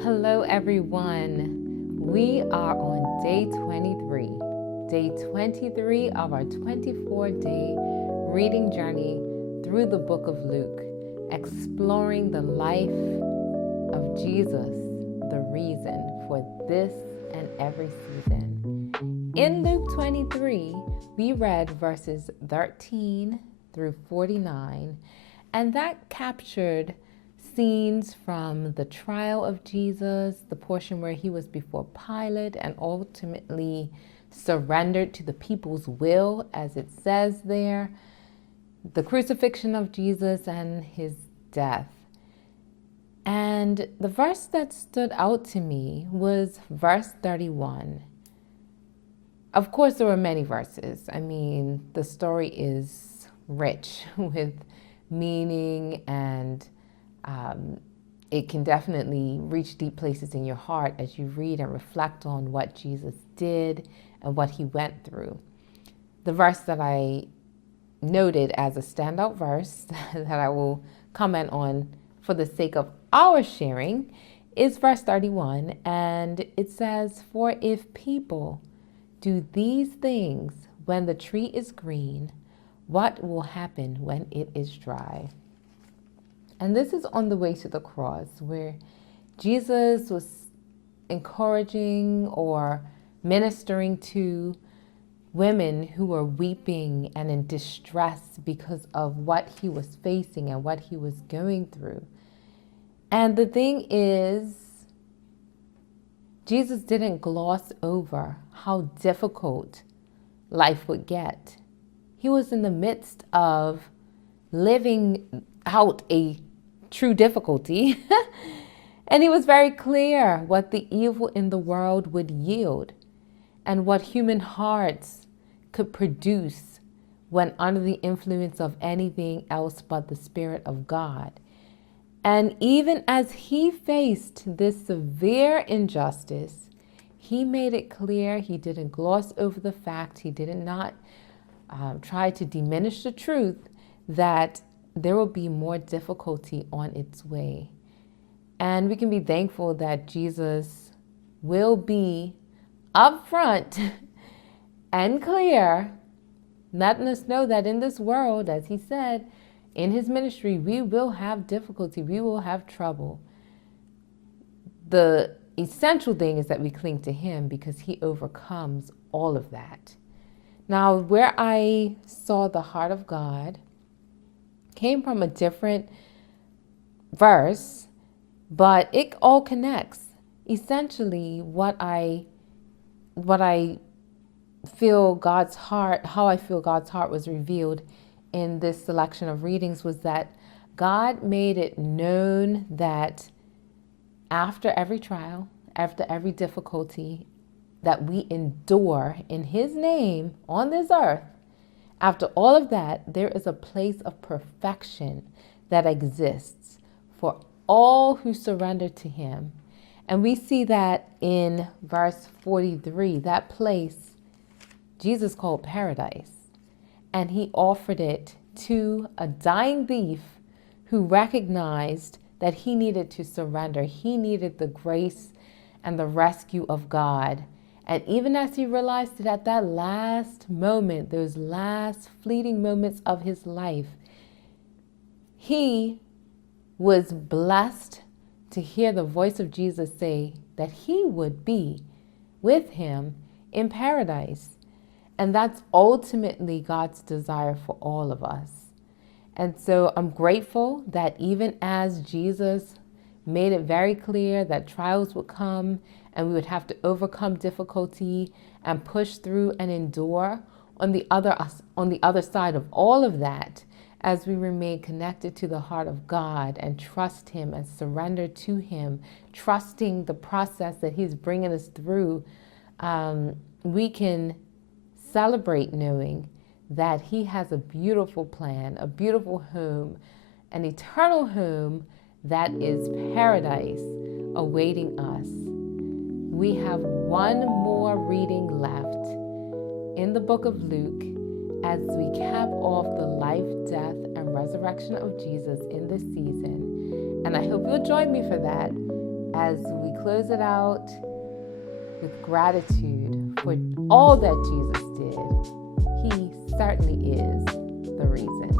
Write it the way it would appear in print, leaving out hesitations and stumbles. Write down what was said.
Hello, everyone. We are on day 23 of our 24-day reading journey through the book of Luke, exploring the life of Jesus, the reason for this and every season. In Luke 23, we read verses 13 through 49, and that captured scenes from the trial of Jesus, the portion where he was before Pilate and ultimately surrendered to the people's will, as it says there, the crucifixion of Jesus and his death. And the verse that stood out to me was verse 31. Of course, there were many verses. I mean, the story is rich with meaning, and it can definitely reach deep places in your heart as you read and reflect on what Jesus did and what he went through. The verse that I noted as a standout verse that I will comment on for the sake of our sharing is verse 31, and it says, "For if people do these things when the tree is green, what will happen when it is dry?" And this is on the way to the cross, where Jesus was encouraging or ministering to women who were weeping and in distress because of what he was facing and what he was going through. And the thing is, Jesus didn't gloss over how difficult life would get. He was in the midst of living out a true difficulty. And he was very clear what the evil in the world would yield and what human hearts could produce when under the influence of anything else but the Spirit of God. And even as he faced this severe injustice, he made it clear, he didn't gloss over the fact, he did not try to diminish the truth that there will be more difficulty on its way. And we can be thankful that Jesus will be upfront and clear, letting us know that in this world, as he said, in his ministry, we will have difficulty, we will have trouble. The essential thing is that we cling to him because he overcomes all of that. Now, where I saw the heart of God came from a different verse, but it all connects. Essentially, what I feel God's heart, how I feel God's heart was revealed in this selection of readings was that God made it known that after every trial, after every difficulty that we endure in his name on this earth, after all of that, there is a place of perfection that exists for all who surrender to him. And we see that in verse 43, that place Jesus called paradise. And he offered it to a dying thief who recognized that he needed to surrender. He needed the grace and the rescue of God. And even as he realized it at that last moment, those last fleeting moments of his life, he was blessed to hear the voice of Jesus say that he would be with him in paradise. And that's ultimately God's desire for all of us. And so I'm grateful that even as Jesus made it very clear that trials would come and we would have to overcome difficulty and push through and endure, on the other side of all of that, as we remain connected to the heart of God and trust him and surrender to him, trusting the process that he's bringing us through, we can celebrate knowing that he has a beautiful plan, a beautiful home, an eternal home that is paradise awaiting us. We have one more reading left in the book of Luke as we cap off the life, death, and resurrection of Jesus in this season. And I hope you'll join me for that as we close it out with gratitude for all that Jesus did. He certainly is the reason.